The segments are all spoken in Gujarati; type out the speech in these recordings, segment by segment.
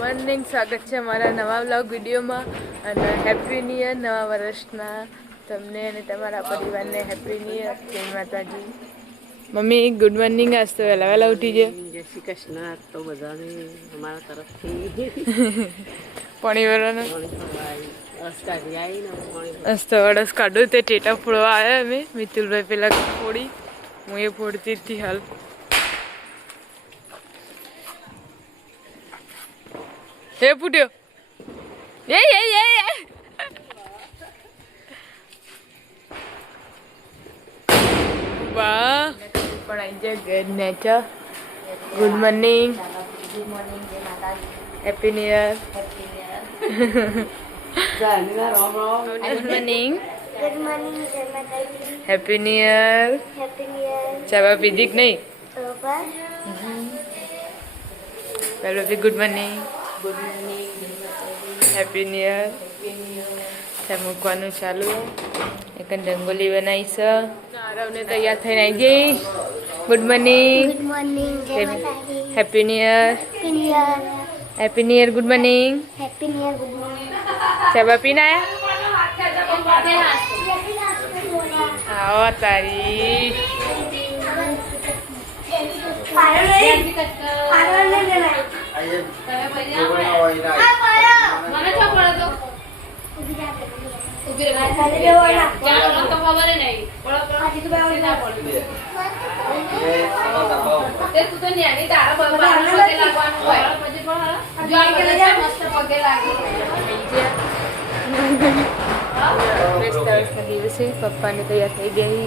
મોર્નિંગ, સ્વાગત છે અમારા નવા વ્લોગ વિડીયોમાં અને હેપી ન્યૂ યર નવા વર્ષના તમને અને તમારા પરિવારને હેપી ન્યૂ યર. જય માતાજી. Mummy good morning. આજ તો વહેલા વહેલા ઉઠી જાય. જય શ્રી કૃષ્ણ. તો બધાને અમારા તરફથી પાણી ભરવાનું આવી તો અડસ કાઢું તે ટેટા ફોડવા આવ્યા અમે મિતુલભાઈ પેલા ફોડી હું એ ફોડતી હતી હાલ. હે ફૂટ્યો એ વાહ પણ આવી જાય good nature. Good morning. Happy new year. Good morning. Happy new year. ચા પીધી કે નહીં? પેલો બી good morning. Happy new year. ચા મૂકવાનું ચાલુ. એક રંગોલી બનાવી છે. આરવને તૈયાર થઈને આવી જઈ. Good morning. Happy new year. Happy new year. Good morning. ચા પીને આયા? આવો તારી. દિવસે પપ્પાને તૈયાર થઈ ગઈ.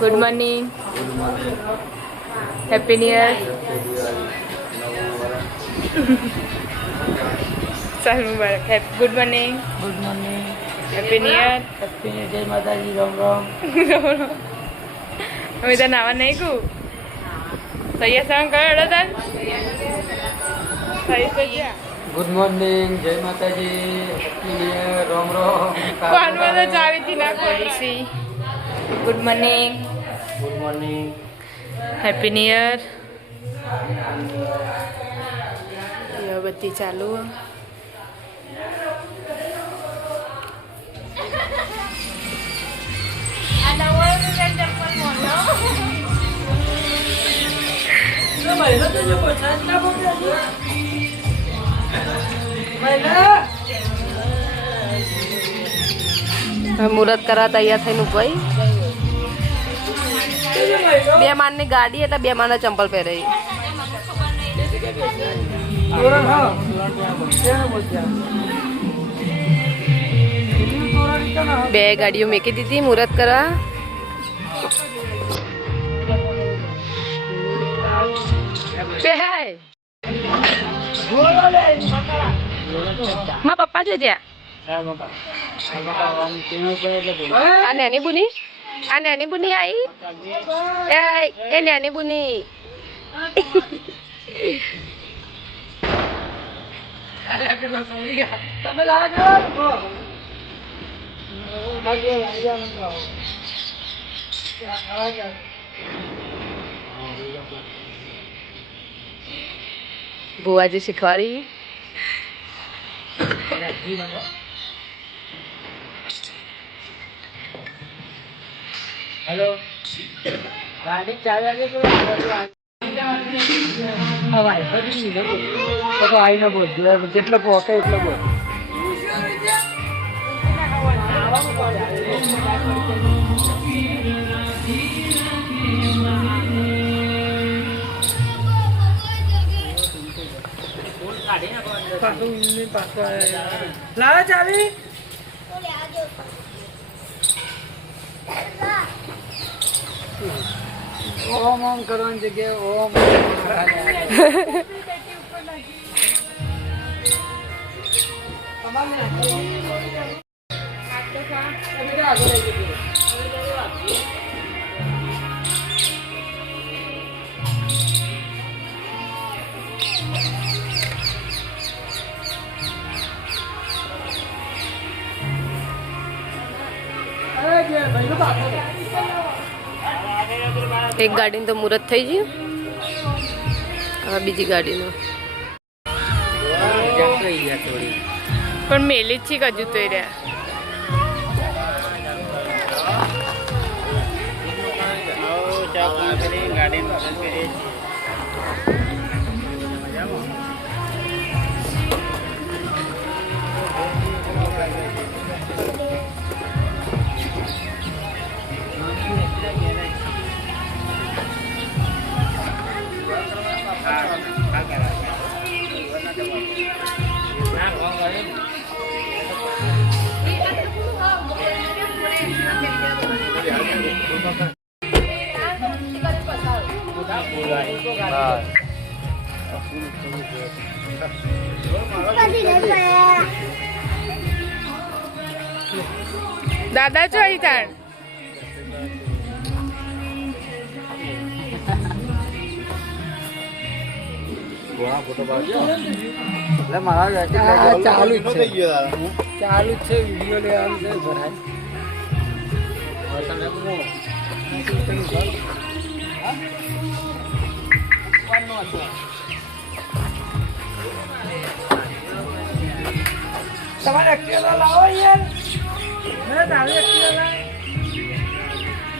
Good morning. Happy new year. ચાલ મુબારક. Good morning. Good morning. Happy new year. Happy new જય માતાજી. રામ રામ. હવે તો નાવા નહીં કહું. તૈયાર સાંગ કરો તાર થઈ ગયા. Good morning. જય માતાજી. Happy new year. રામ રામ. પાનમાં તો ચાવીથી ના ખોલી. Good morning. Good morning. Happy new year. બધી ચાલુ. મુહૂર્ત કરવા તૈયાર થઈને ભાઈ બે માળની ગાડી એટલે બે માળના ચંપલ પહેરાઈ. બે ગાડીઓ મેકી દીધી મુહૂર્ત કરવા. મારા પપ્પા જો ત્યાં આ નાની બુની આવી. એ નાની બુની બુઆજી શીખવાડી. હેલો. ગાડી ચાવી આજે તો આવીને બોલ જેટલો પોકે એટલો બોલ. લાવો ચાવી. ઓમ ઓમ કરવાની જગ્યાએ ઓમ એક ગાડીનું તો મુહૂર્ત થઈ ગયું. હવે બીજી ગાડીનું સુકાઈ ગયા થોડી. પણ મેલી જ છે હજુ તો એ રહ્યા. ચા પાણી કરી ગાડી કરી. દાદા છો અહીં તાણ ચાલુ જ છે વિડીયો લેવાનું છે ભરાય.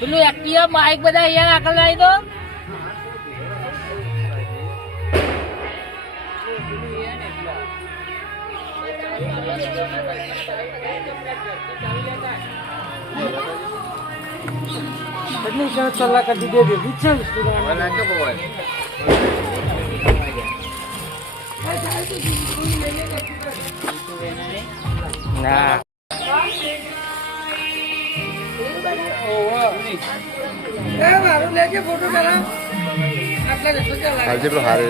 પેલું એક્ટિવા માઇક બધા અહીંયા આગળ લાવી દો. સલાહ કરી દે ના આજે પેલો હારે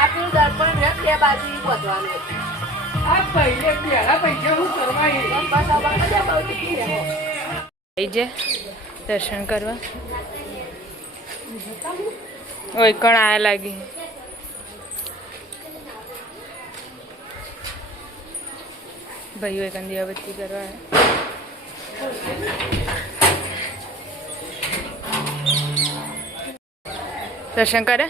આપણું દર્પણ બે બાજુ વધવાનું. દર્શન કરવા ઓય કણ આયા લાગી. ભાઈઓ એક દીવાબત્તી કરવા દર્શન કરે.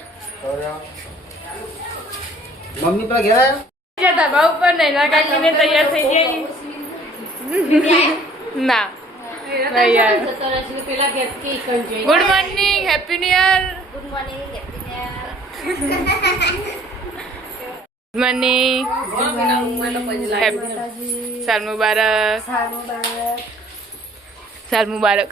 મમ્મી પેલા ઘેર આવ્યા ધાબા ઉપર નૈના કાકીને તૈયાર થઈ જાય. ના good morning happy new year. Good morning સાલ મુબારક. સાલ મુબારક.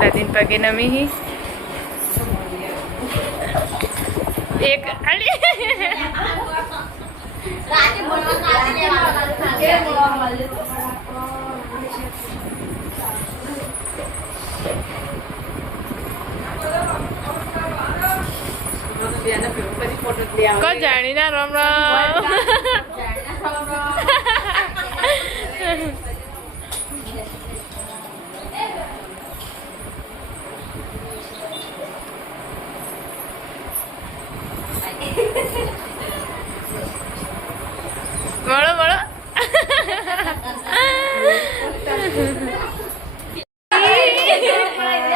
દાદીન પગે નમી એક કો જાણી ના રામ રામ. મળો મળો.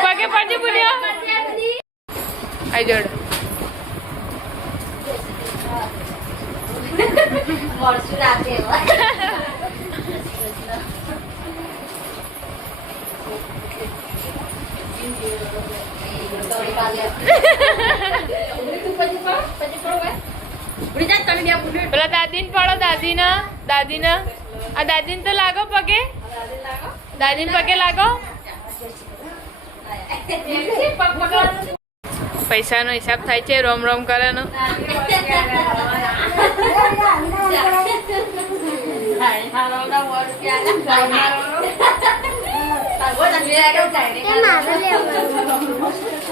પગે પાછી બોલ્યો આઈ જોડ. પેલા દાદીને પડો. દાદીને આ દાદીને તો લાગો પગે. દાદીને પગે લાગો. પૈસાનો હિસાબ થાય છે. રોમ રોમ કરવાનો.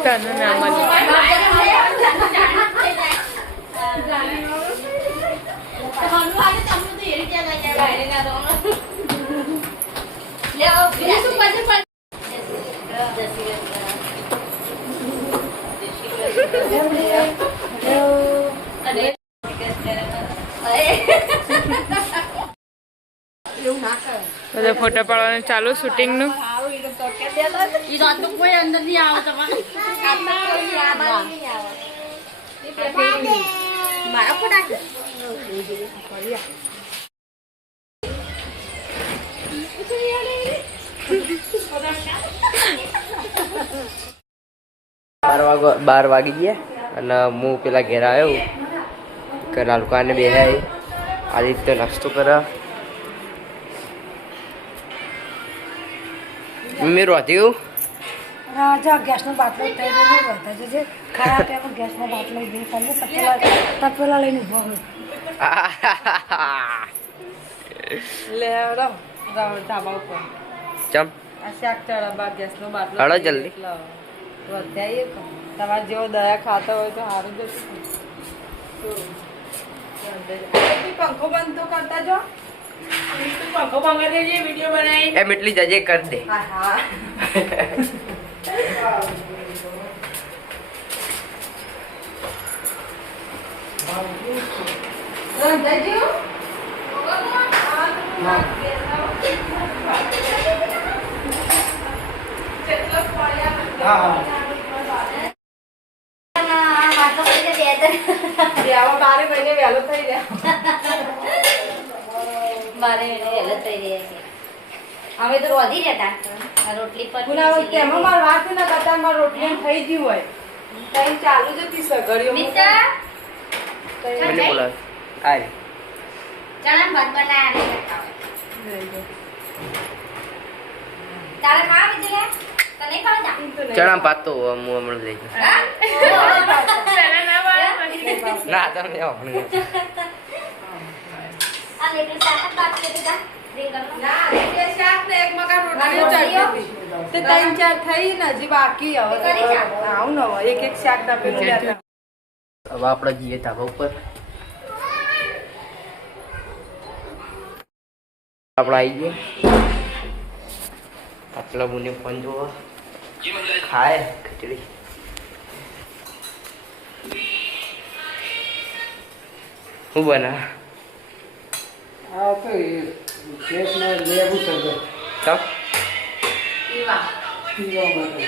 તને ના મળે. બધા ફોટા પાડવાનું ચાલુ શૂટિંગ નું. અંદર નહીં આવે તમારે મારા ફોટા બાર વાગી ગયા અને હું પેલા ઘેર આવ્યો કે નાલકાને બે આદિત્ય નાસ્તો કરે મેં રોધ્યું રાજા ગેસનો બાટલો થઈ ગયો વધતા જશે ખરાબ ટાઈમ ગેસનો બાટલો દે ખાલી તપેલા લઈને ઉભો હોય લે રામ ધાબા ઉપર ચમ આ શાક ચડાવવા ગેસનો બાટલો હળો જલ્દી વધ્યા તમારે જેવો દયા ખાતા હોય તો સારું જ પંખો બંધ તો કરતા જો પંખો બંધ દેજે વિડીયો બનાવી એમ એટલી જજે કર દે હા અમે તો વધી રહેતા રોટલી પર તેમાં મારે વાત ના કરતા મારે રોટલી થઈ ગયું હોય ટાઈમ ચાલુ જ હતી સગડીઓ મિસ્ટર મને બોલાવ આય ચણા ભાત બનાયા તારે ખાવા બીજું તને ખાવા ચણા ભાત તો હું હમણાં લઈ ના તમે હમણાં આ લેકર શાક ભાત કે તું ના એ શાક ને એક મકા રોટલી ચડતી તે ત્રણ ચાર થઈ ને હજી બાકી હવે આવું ને એક એક શાક તપેલું લેતા હવે આપણે જઈએ ધાબા ઉપર આપણે આવી ગઈએ આટલા મુને ફોન જોવા ખાય ખીચડી શું બના આ તો કેસને લેવું છે ચમ પીવા પીવા માટે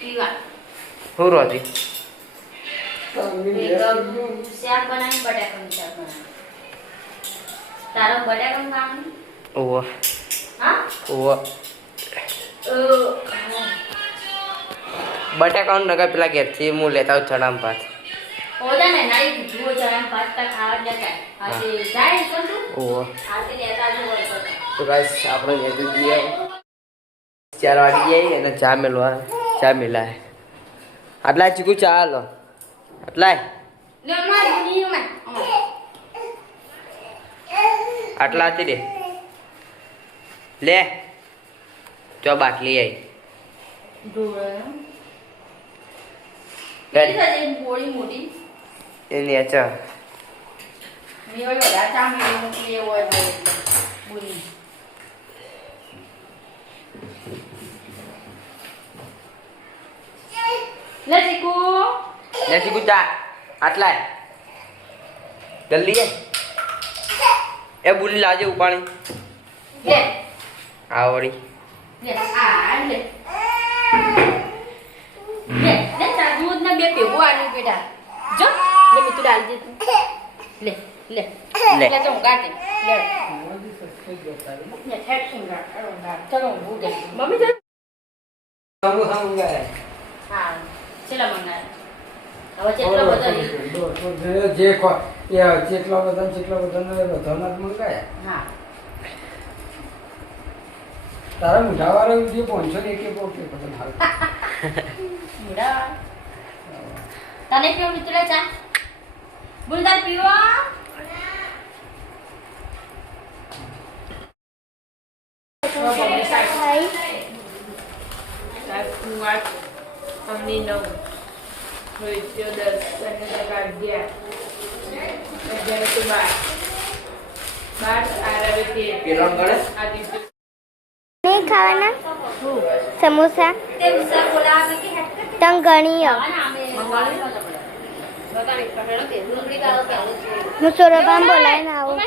પીવા શું રોતી શાક બનાવી બટાકાનું શાક બનાવી તારો બટાકાનું ખાવાનું ઓવા હા ઓવા બટાકાનું નગર પેલા ઘેરથી હું લેતા આવું ચણા ભાત ઓજા ને નાઈ દીધું જરા ભાત કા ખાવા લેતા આજે જાય કોણ ઓવા આજે લેતા જ હોય તો ગાઈસ આપણે જઈ જઈએ 4 વાગી જાય અને ચા મેળવા ચા મેલાય આટલા ચીકુ ચા હાલો આટલા લે માર ની માં આટલા હતી દે લે જો બાટલી આવી ગોળી મોટી એની અચ્છા મે હોય બધા ચામી મોટી હોય બોલી લે ચીકુ ચા આટલા જલ્દી એ બુલી લાજે ઉપાણી લે આ વળી લે આ લે લે તાર દૂધ ના બે પેગો આલી બેટા જો લે મીઠું ડાલ દે તું લે લે લે. લે તો ગાતે લે લે હેડ સિંગર ચલો હું દે મમ્મી જા સામુ સામુ ગાય હા ચલો મંગાય હવે ચેટલો બધો જે જેટલા બધાને મંગાય હા તારા મોઢા વાળો જે 500 ને એક પોકે પતન હાલ મુડા તને કેવું મિત્ર ચા બોલદાર પીવો રોહિત્યો 10 અને ટકા 11 તો 12 આરવે 13 પેલો ગણે આદિત્ય નહીં ખાવાના સમોસા તંગ ગણીય હું સોરબામ બોલાવીને આવું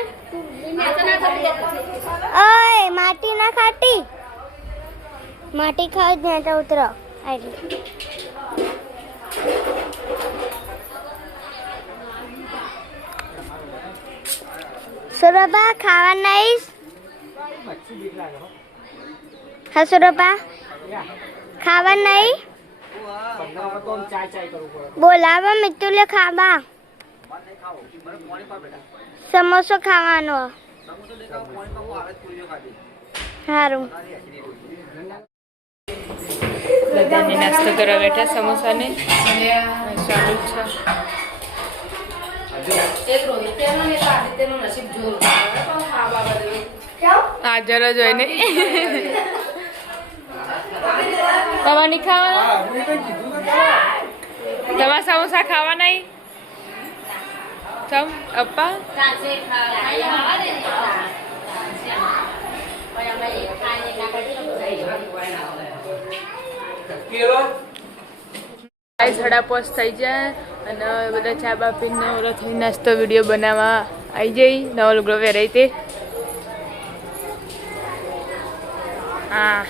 ઓય માટી ના ખાટી માટી ખાવ જ નહીં તો ઉતરો સોરબા ખાવા નહીં હા સોરબા ખાવા નહીં બોલાવા મિતુલે ખાવા સમોસો ખાવાનો સારું બધાને નાસ્તો કરવા બેઠા સમોસાને ચાલુ છે એક રોહિત્યનો એક આદિત્યનો નસીબ જોયું પણ ખાવા બધું હાજર જ હોય ને તમારે નહીં ખાવાના તમારા સમોસા ખાવા નહીં ચમ અપ્પા કાંસે ખાવા દે પણ અમે એક ખાઈને ના કરી સાડા પોસ્ટ થઈ જાય અને બધા ચા બા પીને ઓલો થઈ નાસ્તો વિડીયો બનાવવા આવી જઈ નવો લુગડો પહેરાઈ તે હા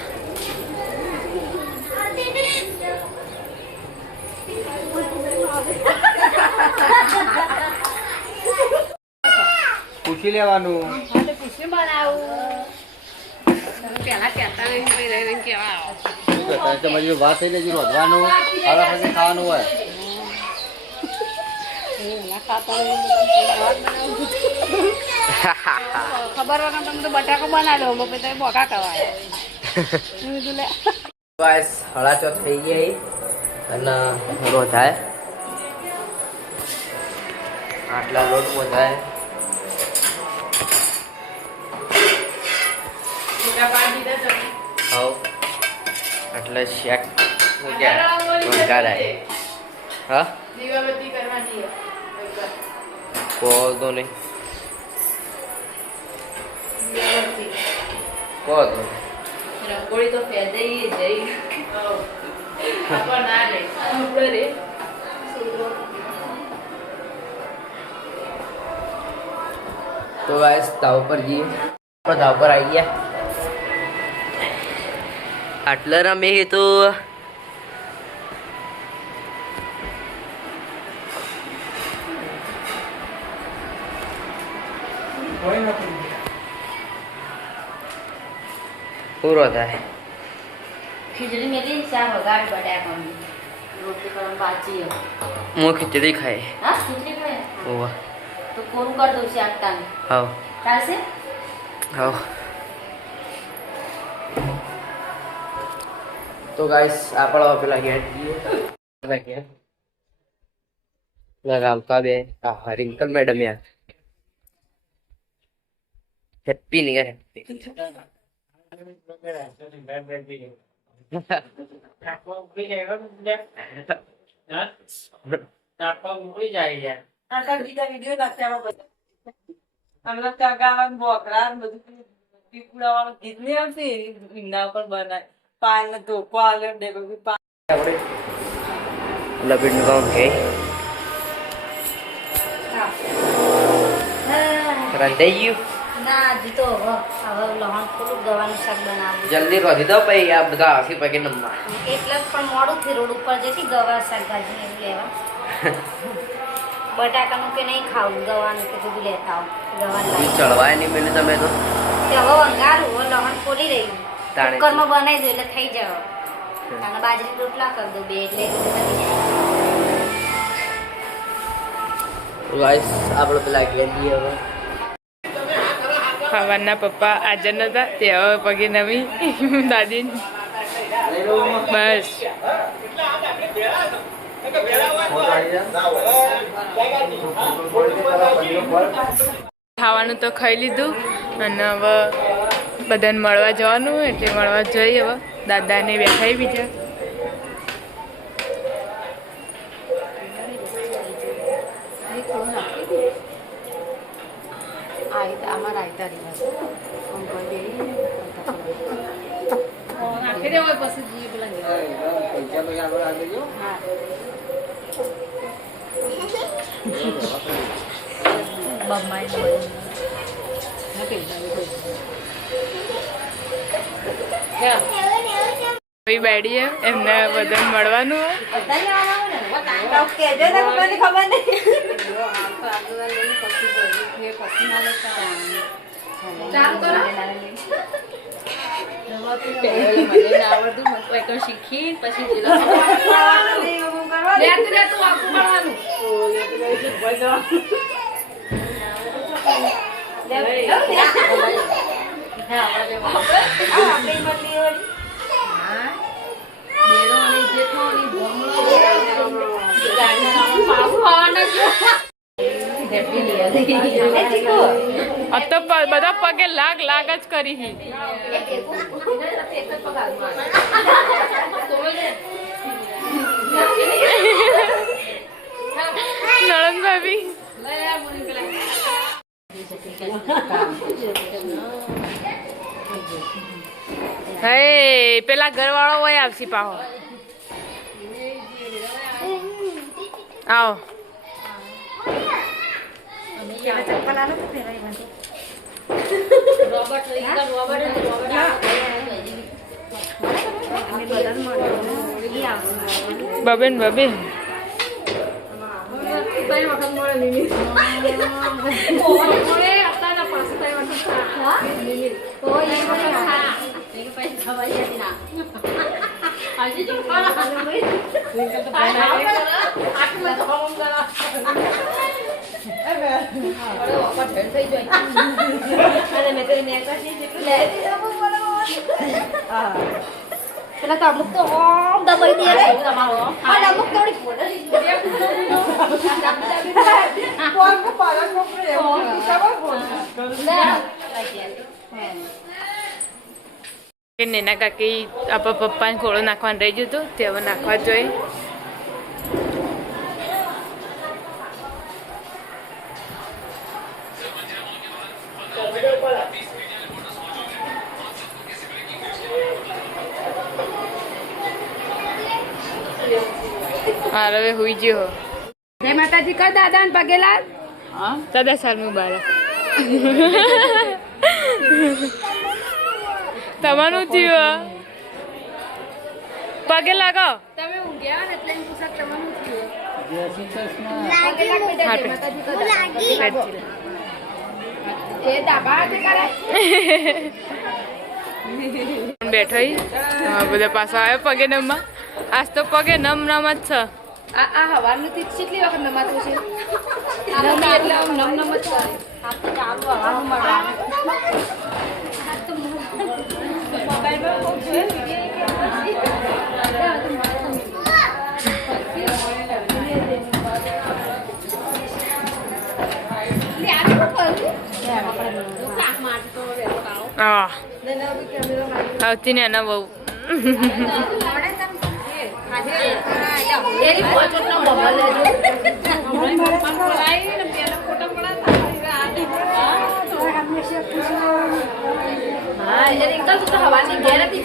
પૂછી લેવાનું તમારી વાત થઈ જાય વધવાનું ખાવાનું હોય ખબર વગર તમે તો બટાકો બનાવ્યો મમ્મી તમે બોકા કવાય બસ હળાચો થઈ ગઈ અને રોધાય આટલા લોટ વધાય હવ એટલે શેક વઘારાય હા દીવાબત્તી કરવાની કહો તો નહીં કહો તો રંગોળી તો ફેદાઈ જઈ ના રે આપણે રે તો ગાઈસ તાવ પર જઈએ આપણે તાવ પર આવી ગયા આટલે રમે તો પૂરો થાય ખીચડી મેલી શા વગાડ બટાકાની રોટલી કરવાનું બાકી હું ખીચડી ખાય હા ખીચડી ખાય ઓવા તો કોરું કરી દઉં શાક તાને હાવ ચાલશે હાવ તો ગાઈસ આપણે પેલા ઘેર જઈએ લગાવતા બે આ રિંકલ મેડમ યાર હેપી નહીં હેપી લપીટ નું કામ કે રંધાઈ ગયું ના હજી તો હવે લહણ થોડુંક દવાનું શાક બનાવું જલ્દી રોધી દો પછી આ બધા આસી પગે નમવા એટલે જ પણ મોડું થી રોડ ઉપર જતી ગવાર શાકભાજી એવું લેવા બટાકાનું કે નહીં ખાવું ગવાનું કે બધું લેતા આવો ગવાનું ચડવાય નહીં પેલું તમે તો તે હવે વંગારું હવે લહણ ખોલી રહ્યું તાણે કુકરમાં બનાવી દઉં એટલે થઈ જાવ અને બાજરી રોટલા કરી દઉં બે એટલે બની જાય ગાઈસ આપણે પેલા ઘેર જઈએ હવે ખાવાના પપ્પા હાજર નતા તે હવે પગે નવી દાદી બસ ખાવાનું તો ખાઈ લીધું અને હવે બધાને મળવા જવાનું એટલે મળવા જઈએ હવે દાદાને બેઠાઈ બીજા નાખી દેવાય પછી જી પેલા બેડીએ એમને બધાને મળવાનું શીખી પછી अब तो બધા પગે લાગ લાગ જ કરી હી નણંદ ભાભી હે પેલા ઘરવાળો હોય આવશે પાહો આવો બબેન બબેન પેલા તો અમુક તો ઓમ દબાઈ દે રે અને અમુક થોડી નેના કાકી આપણા પપ્પાને ખોળો નાખવાનું રહી ગયું હતું તે હવે નાખવા જોઈએ હાર હવે હુઈ ગયો જય માતાજી કર દાદા ને પગે લાગ દાદા સાલનું બાળક તમારું થયું પગે લાગો તમે ઊંઘ્યા ને એટલે પૂછા તમારું થયું જય શ્રી કૃષ્ણ એ દાબા તે કરે બેઠો બધા પાછા આવ્યો પગે નમમાં આજ તો પગે નમ નમ જ છે આ હવાનું થી કેટલી વખત નમાતું છે નમી એટલે આમ નમ નમ જ કરે આ તો ચાલુ હવાનું મળે આવતી ને એના બહુ હવાની ઘેર હતી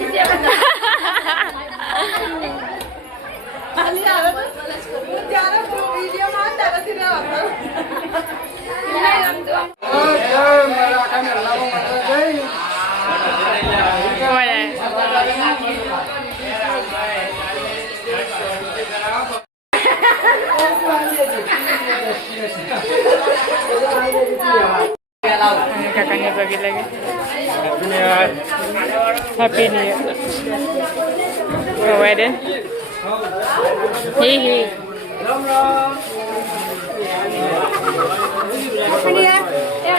કાકાને પગે લાગે હેપી ન્યુ યર વેરે હે હે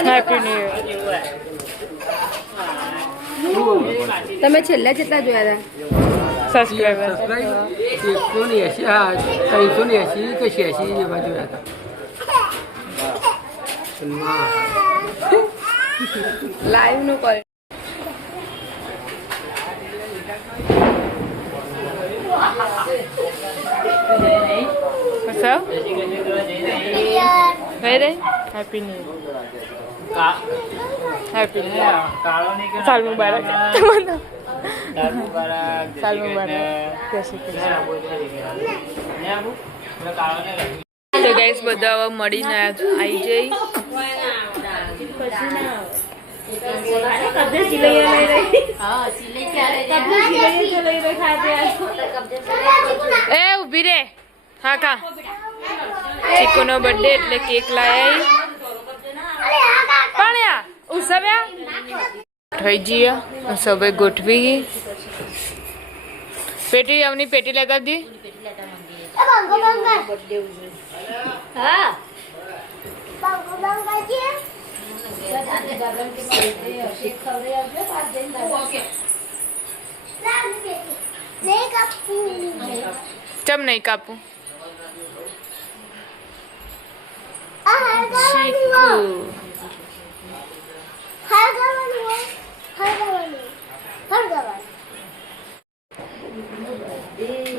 હેપી ન્યુ યર તમે છેલ્લા કેટલા જોયા હતા સબસ્ક્રાઈબર 180 કે 86 જેવા જોયા હતા લાઈવ નું કરે What's up? Ready? Happy New Year. Happy કાળો નહીં કે સાલ મુબારક સાલ મુબારક સાલ મુબારક જય શ્રી કૃષ્ણ ને આબુ કાળો ને તો ગાઈસ બધા હવે મળીને આવી જઈ એ ઊભી રે હા કા ચીકુનો બર્થડે એટલે કેક લાયા પાણ્યા ઉસવ્યા થઈ જઈએ સભે ગોઠવી પેટી અમની પેટી લગાવી દી હા ચમ નહીં કાપું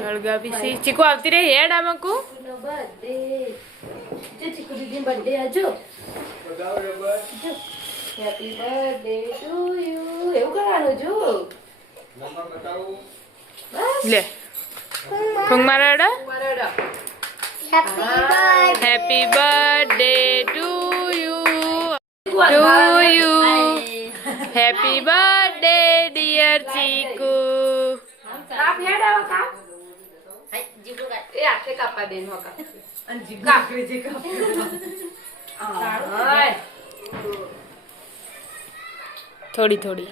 હળગાવી સી ચીકુ આવતી રહી હેડ આમકુ ચીકુ દીદી બર્થડે આજો હેપી બર્થડે ટુ યુ એવું કરવાનું જો લે ફંગ મારા happy birthday to you happy birthday dear Chiku એ આખે કાપા દેન હોકા થોડી થોડી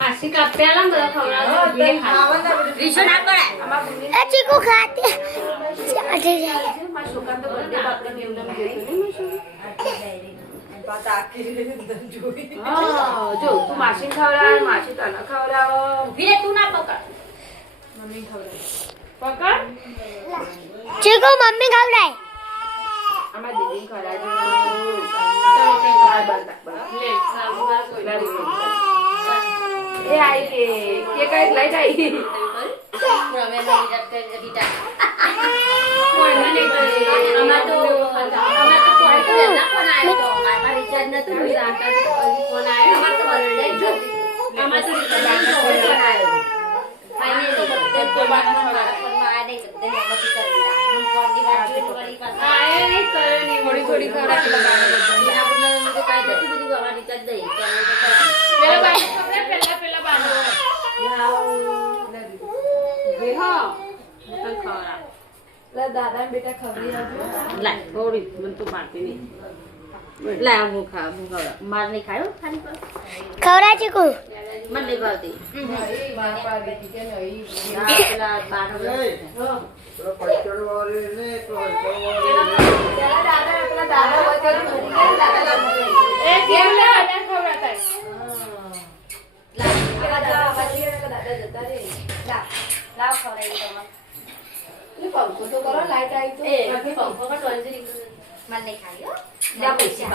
આશી કાપ્યા બધા ખવડાવજો રીશો ના પડાય ચીકુ ખાતી મારા છોકરાનો તો બર્થડે બાપરે મેવના જો તું માસી ખવડાવ માસી તને ખવડાવો ઊભી રે તું ના પકડ મમ્મી ખવડાવ પકડ ચીકુ મમ્મી ખવડાય અમાર દીદી ખવડાવજો એ આઈ કે કઈ લઈ જાય પ્રમે લઈ જતે બીટા અમાર તો કોઈ તો ના ફોન આવ્યો તો મારા રિચાર્જ નતું જાણતા તો ફોન આવ્યો અમાર તો બર્થડે જો અમાર તો રિચાર્જ ફોન આવ્યો ફાઇનલી તે કોબાનો મારા ફોન માં આ નહીં તે નંબર થી કરી દીધા હું ફોન ની વાત જોઈ વળી પાછા આય નહીં કરે નહીં વળી થોડી ખરા કે લગાડો બધા આપણે તો કાઈ નથી બધું અમાર રિચાર્જ દઈ તો પેલા બાનો કપડા પેલા બાનો લાવ લે હા તન ખરા લે દાદા ને બેટા ખવરી આવજો લે થોડી મન તો મારતી નહીં લે હું ખવડા માર નહીં ખાયો ખાલી પર ખવડા ચીકુ મને નહીં ભાવતી માર પા બેટી કે નહીં પેલા બાનો દાદા હોય તો એ કેમ લે ખવડાતા લાવ ખવડાવી તમારે પંખો તો કરો લાઈટ આવી તો પંખો પર ટોયલ મને નહીં ખાયો જા પૈસા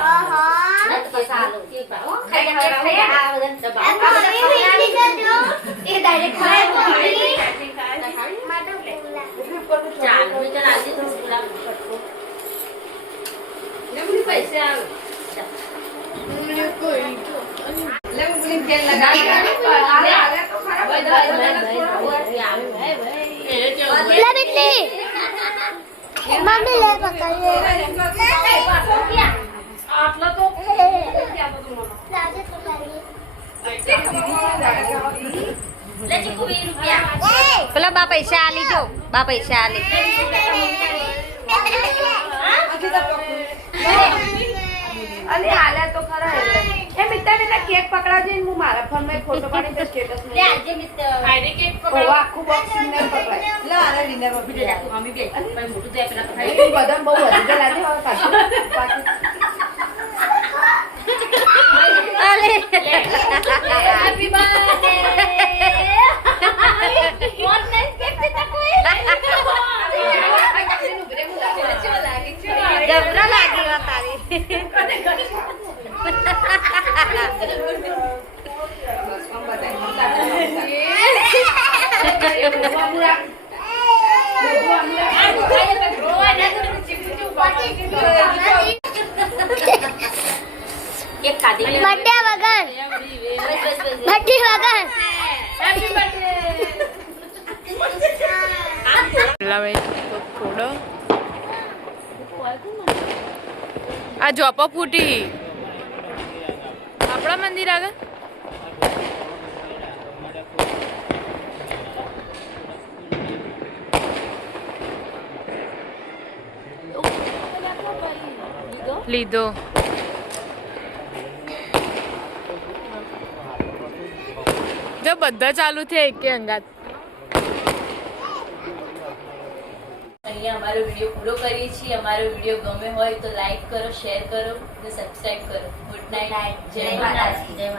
ના તો સાલો કે પાઓ ખાઈ આ બધા દબા આ બધા એ ડાયરેક્ટ ખાય ચાલ મે ચાલ આજે તો ગુલાબ પટકો લે મને પૈસા આવે લે મુલી તેલ લગા આ તો ખરાબ લે બેટી મમ્મી લે પકડીએ આટલો તો લાજે પકડીએ લે ચીકુ 20 રૂપિયા પેલા બા પૈસા આલી જો બા પૈસા આલી અલે આલે તો ખરા એ મિત્ર ને કેક પકડાવજે હું મારા ફોન માં ફોટો પાડી દે સ્ટેટસ લે આજે મિત્ર આઈને કેક પકડાવ આખું બોક્સિંગ ને પકડાય લે આને વિનર માં બીજો જા મમ્મી બે ભાઈ મોટું જાય પેલા પકડાય બદામ બહુ વધી ગયા લાગે હવે પાછું અલે હેપી બર્થડે કોણ ને કેક દેતા કોઈ જબરા લાગી વા તારી એક ખાધી બર્થડે વગર બર્થડે વગર થોડો આ જોપો ફૂટી આપણા મંદિર આગળ લીધો જો બધા ચાલુ થયા એકે અંગાત અહીંયા અમારો વિડીયો પૂરો કરીએ છીએ. અમારો વિડીયો ગમે હોય તો લાઈક કરો, શેર કરો અને સબસ્ક્રાઇબ કરો. Good night. જય માતાજી.